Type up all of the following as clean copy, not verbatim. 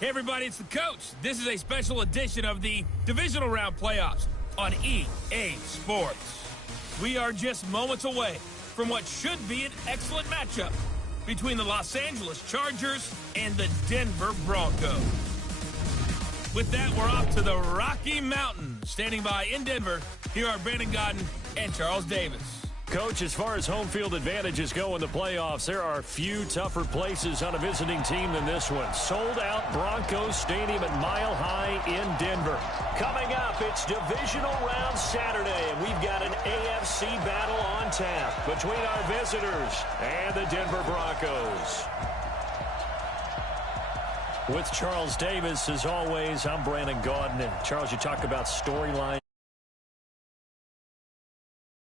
Hey everybody, it's the coach. This is a special edition of the Divisional Round Playoffs on EA Sports. We are just moments away from what should be an excellent matchup between the Los Angeles Chargers and the Denver Broncos. With that, we're off to the Rocky Mountains. Standing by in Denver, here are Brandon Godden and Charles Davis. Coach, as far as home field advantages go in the playoffs, there are few tougher places on a visiting team than this one. Sold-out Broncos Stadium at Mile High in Denver. Coming up, it's Divisional Round Saturday, and we've got an AFC battle on tap between our visitors and the Denver Broncos. With Charles Davis, as always, I'm Brandon Godden. And Charles, you talk about storyline.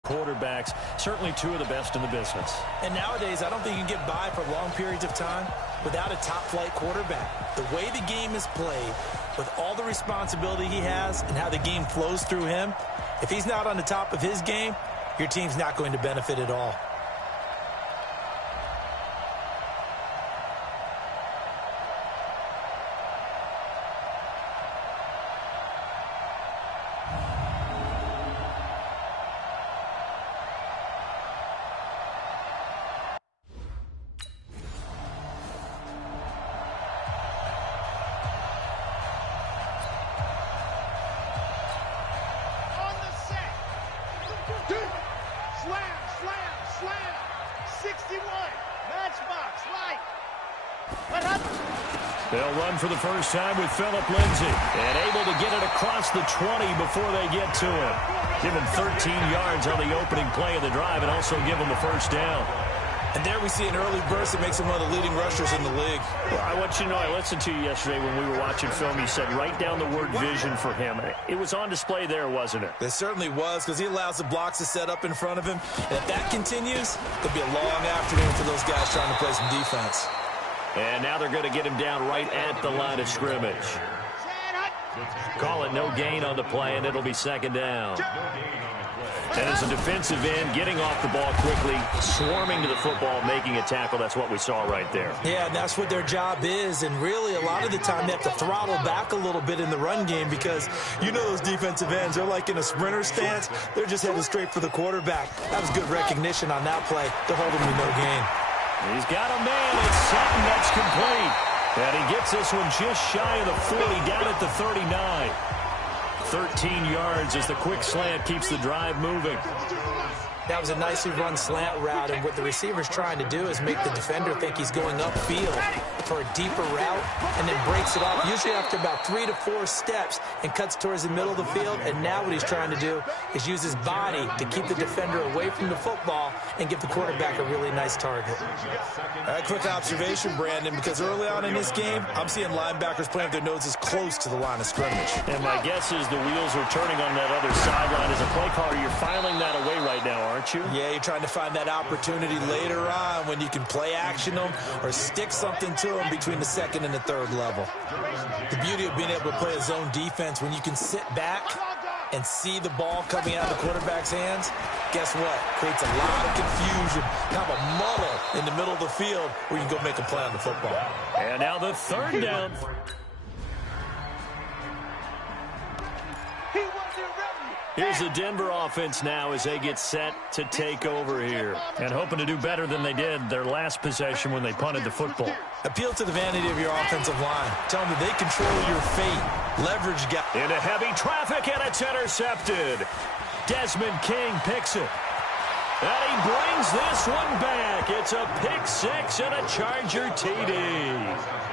Quarterbacks, certainly two of the best in the business. And nowadays, I don't think you can get by for long periods of time without a top-flight quarterback. The way the game is played, with all the responsibility he has and how the game flows through him, if he's not on the top of his game, your team's not going to benefit at all. They'll run for the first time with Phillip Lindsay. And able to get it across the 20 before they get to him. Give him 13 yards on the opening play of the drive and also give him the first down. And there we see an early burst that makes him one of the leading rushers in the league. Well, I want you to know, I listened to you yesterday when we were watching film. You said write down the word vision for him. It was on display there, wasn't it? It certainly was, because he allows the blocks to set up in front of him. And if that continues, it'll be a long afternoon for those guys trying to play some defense. And now they're going to get him down right at the line of scrimmage. Call it no gain on the play, and it'll be second down. And as a defensive end, getting off the ball quickly, swarming to the football, making a tackle, that's what we saw right there. Yeah, and that's what their job is. And really, a lot of the time, they have to throttle back a little bit in the run game because you know those defensive ends, they're like in a sprinter stance. They're just headed straight for the quarterback. That was good recognition on that play. They're holding him to no gain. He's got a man. It's Sutton that's complete. And he gets this one just shy of the 40, down at the 39. 13 yards as the quick slant keeps the drive moving. That was a nicely run slant route, and what the receiver's trying to do is make the defender think he's going upfield for a deeper route and then breaks it off, usually after about 3 to 4 steps, and cuts towards the middle of the field. And now what he's trying to do is use his body to keep the defender away from the football and give the quarterback a really nice target. A quick observation, Brandon, because early on in this game, I'm seeing linebackers playing with their noses close to the line of scrimmage. And my guess is the wheels are turning on that other sideline. As a play caller, you're filing that away right now, aren't you? Yeah, you're trying to find that opportunity later on when you can play action them or stick something to them between the second and the third level. The beauty of being able to play a zone defense when you can sit back and see the ball coming out of the quarterback's hands, guess what? Creates a lot of confusion, kind of a muddle in the middle of the field where you can go make a play on the football. And now the third down. Here's the Denver offense now as they get set to take over here. And hoping to do better than they did their last possession when they punted the football. Appeal to the vanity of your offensive line. Tell them that they control your fate. Leverage guys. Into heavy traffic, and it's intercepted. Desmond King picks it. And he brings this one back. It's a pick six and a Charger TD.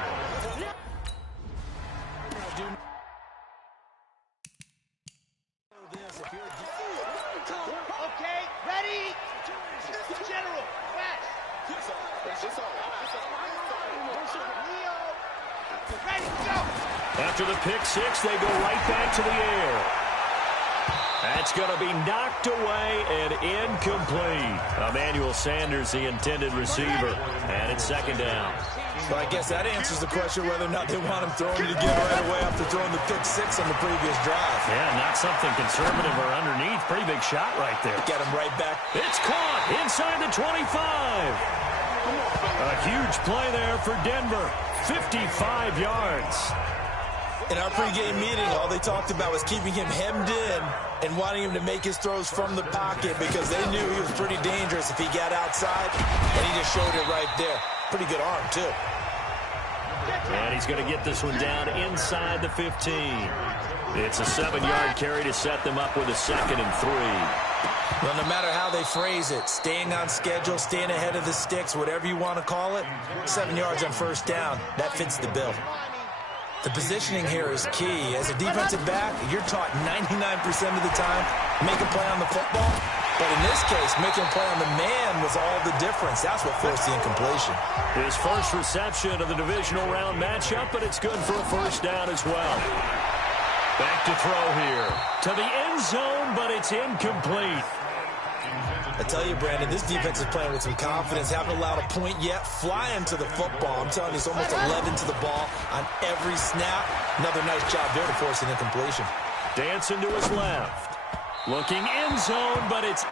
After the pick six, they go right back to the air. That's going to be knocked away and incomplete. Emmanuel Sanders, the intended receiver. And it's second down. So I guess that answers the question whether or not they want him throwing it again right away after throwing the pick six on the previous drive. Yeah, not something conservative or underneath. Pretty big shot right there. Get him right back. It's caught inside the 25. A huge play there for Denver. 55 yards. In our pregame meeting, all they talked about was keeping him hemmed in and wanting him to make his throws from the pocket because they knew he was pretty dangerous if he got outside, and he just showed it right there. Pretty good arm, too. And he's going to get this one down inside the 15. It's a 7-yard carry to set them up with a 2nd and 3. Well, no matter how they phrase it, staying on schedule, staying ahead of the sticks, whatever you want to call it, 7 yards on first down, that fits the bill. The positioning here is key. As a defensive back, you're taught 99% of the time, make a play on the football. But in this case, making a play on the man was all the difference. That's what forced the incompletion. His first reception of the divisional round matchup, but it's good for a first down as well. Back to throw here. To the end zone, but it's incomplete. I tell you, Brandon, this defense is playing with some confidence. Haven't allowed a point yet. Flying to the football. I'm telling you, it's almost 11 to the ball on every snap. Another nice job there to force an incompletion. Dancing to his left. Looking end zone, but it's...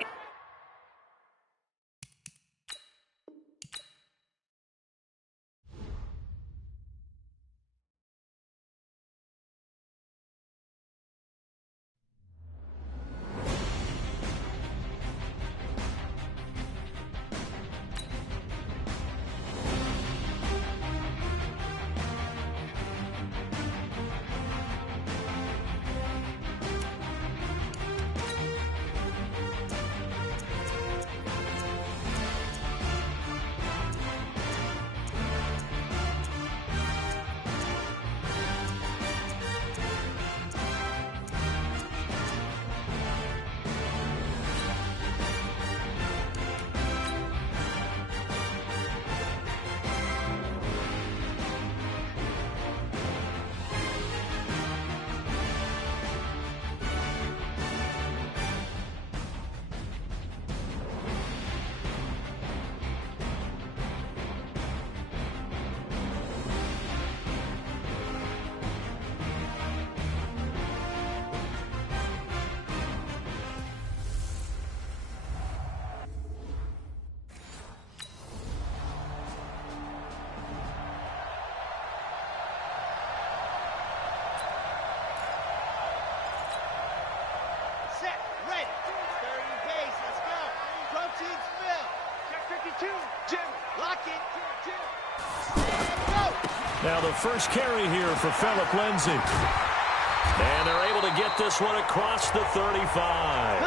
Now the first carry here for Phillip Lindsay. And they're able to get this one across the 35.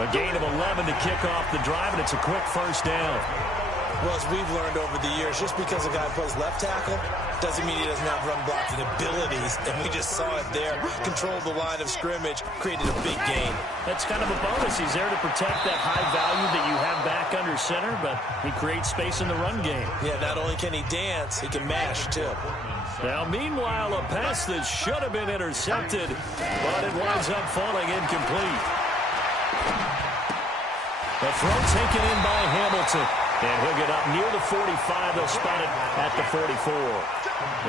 A gain of 11 to kick off the drive, and it's a quick first down. Well, as we've learned over the years, just because a guy plays left tackle doesn't mean he doesn't have run-blocking abilities, and we just saw it there. Controlled the line of scrimmage, created a big gain. That's kind of a bonus. He's there to protect that high value that you have back under center, but he creates space in the run game. Yeah, not only can he dance, he can mash, too. Now, meanwhile, a pass that should have been intercepted, but it winds up falling incomplete. The throw taken in by Hamilton. And he'll get up near the 45. They'll spot it at the 44.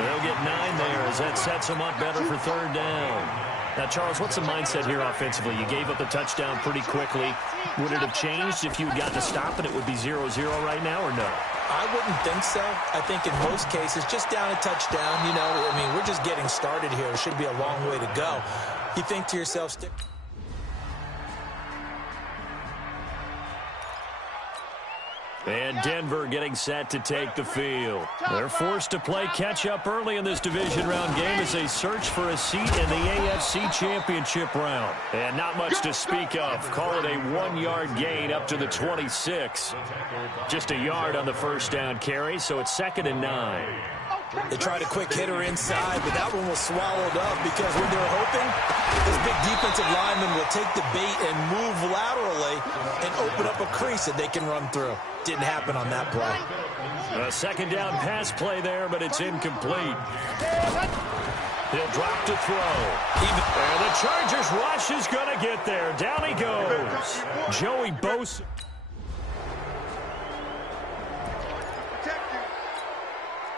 They'll get 9 there as that sets them up better for third down. Now, Charles, what's the mindset here offensively? You gave up the touchdown pretty quickly. Would it have changed if you had gotten to stop and it would be 0-0 right now, or no? I wouldn't think so. I think in most cases, just down a touchdown, you know, I mean, we're just getting started here. It should be a long way to go. You think to yourself, And Denver getting set to take the field. They're forced to play catch-up early in this division round game as they search for a seat in the AFC Championship round. And not much to speak of. Call it a 1-yard gain up to the 26. Just a yard on the first down carry, so it's 2nd and 9. They tried a quick hitter inside, but that one was swallowed up because when they're hoping, this big defensive lineman will take the bait and move laterally and open up a crease that they can run through. Didn't happen on that play. A 2nd down pass play there, but it's incomplete. He'll drop to throw. And the Chargers rush is going to get there. Down he goes. Joey Bosa.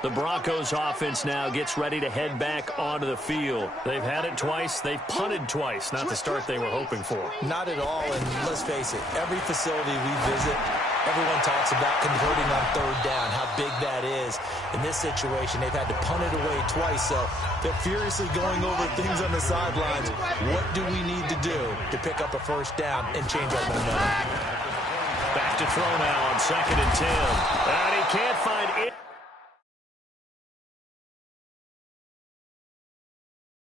The Broncos offense now gets ready to head back onto the field. They've had it twice. They've punted twice. Not the start they were hoping for. Not at all, and let's face it, every facility we visit, Everyone talks about converting on third down, how big that is. In this situation, they've had to punt it away twice, so they're furiously going over things on the sidelines. What do we need to do to pick up a first down and change our momentum? Back to throw now on 2nd and 10. And he can't find it.